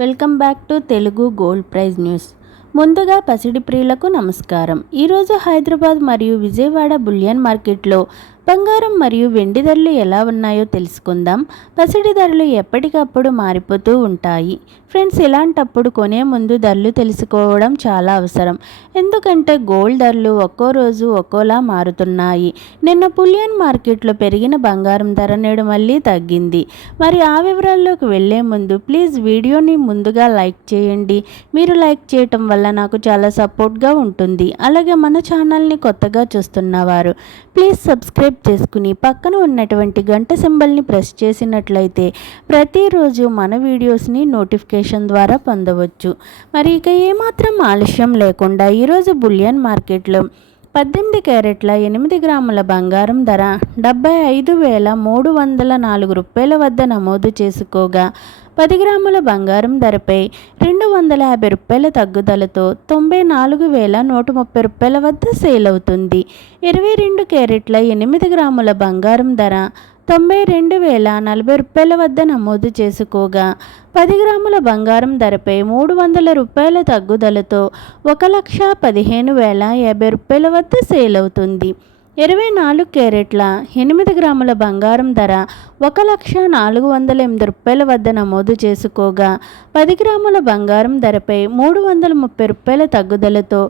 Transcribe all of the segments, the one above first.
Welcome back to Telugu gold price news. ముందుగా పసిడి ప్రియులకు నమస్కారం. ఈరోజు హైదరాబాద్ మరియు విజయవాడ బులియన్ మార్కెట్లో బంగారం మరియు వెండి ధరలు ఎలా ఉన్నాయో తెలుసుకుందాం. పసిడి ధరలు ఎప్పటికప్పుడు మారిపోతూ ఉంటాయి ఫ్రెండ్స్. ఇలాంటప్పుడు కొనే ముందు ధరలు తెలుసుకోవడం చాలా అవసరం. ఎందుకంటే గోల్డ్ ధరలు ఒక్కో రోజు ఒక్కోలా మారుతున్నాయి. నిన్న బులియన్ మార్కెట్లో పెరిగిన బంగారం ధర నేడు మళ్ళీ తగ్గింది. మరి ఆ వివరాల్లోకి వెళ్లే ముందు ప్లీజ్ వీడియోని ముందుగా లైక్ చేయండి. మీరు లైక్ చేయటం వల్ల నాకు చాలా సపోర్ట్గా ఉంటుంది. అలాగే మన ఛానల్ని కొత్తగా చూస్తున్నవారు ప్లీజ్ సబ్స్క్రైబ్ చేసుకుని పక్కన ఉన్నటువంటి గంట సింబల్ని ప్రెస్ చేసినట్లయితే ప్రతిరోజు మన వీడియోస్ని నోటిఫికేషన్ ద్వారా పొందవచ్చు. మరి ఇక ఏమాత్రం ఆలస్యం లేకుండా ఈరోజు బులియన్ మార్కెట్లో 18 క్యారెట్ల 8 గ్రాముల బంగారం ధర 75,304 రూపాయల వద్ద నమోదు చేసుకోగా 10 గ్రాముల బంగారం ధరపై 250 రూపాయల తగ్గుదలతో 94,130 రూపాయల వద్ద సేల్ అవుతుంది. 22 క్యారెట్ల 8 గ్రాముల బంగారం ధర 92,040 రూపాయల వద్ద నమోదు చేసుకోగా 10 గ్రాముల బంగారం ధరపై 300 రూపాయల తగ్గుదలతో 1,15,050 రూపాయల వద్ద సేల్ అవుతుంది. 24 క్యారెట్ల 8 గ్రాముల బంగారం ధర 1,04,800 రూపాయల వద్ద నమోదు చేసుకోగా 10 గ్రాముల బంగారం ధరపై 330 రూపాయల తగ్గుదలతో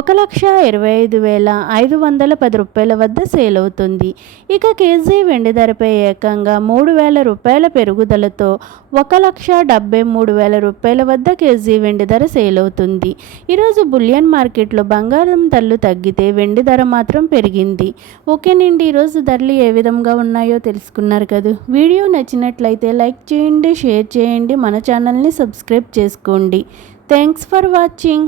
1,25,510 రూపాయల వద్ద సేల్ అవుతుంది. ఇక కేజీ వెండి ధరపై ఏకంగా 3,000 రూపాయల పెరుగుదలతో 1,73,000 రూపాయల వద్ద కేజీ వెండి ధర సేల్ అవుతుంది. ఈరోజు బులియన్ మార్కెట్లో బంగారం ధరలు తగ్గితే వెండి ధర మాత్రం పెరిగింది. ఓకేనండి, ఈరోజు ధరలు ఏ విధంగా ఉన్నాయో తెలుసుకున్నారు కదా. వీడియో నచ్చినట్లయితే లైక్ చేయండి, షేర్ చేయండి, మన ఛానల్ని సబ్స్క్రైబ్ చేసుకోండి. Thanks for watching.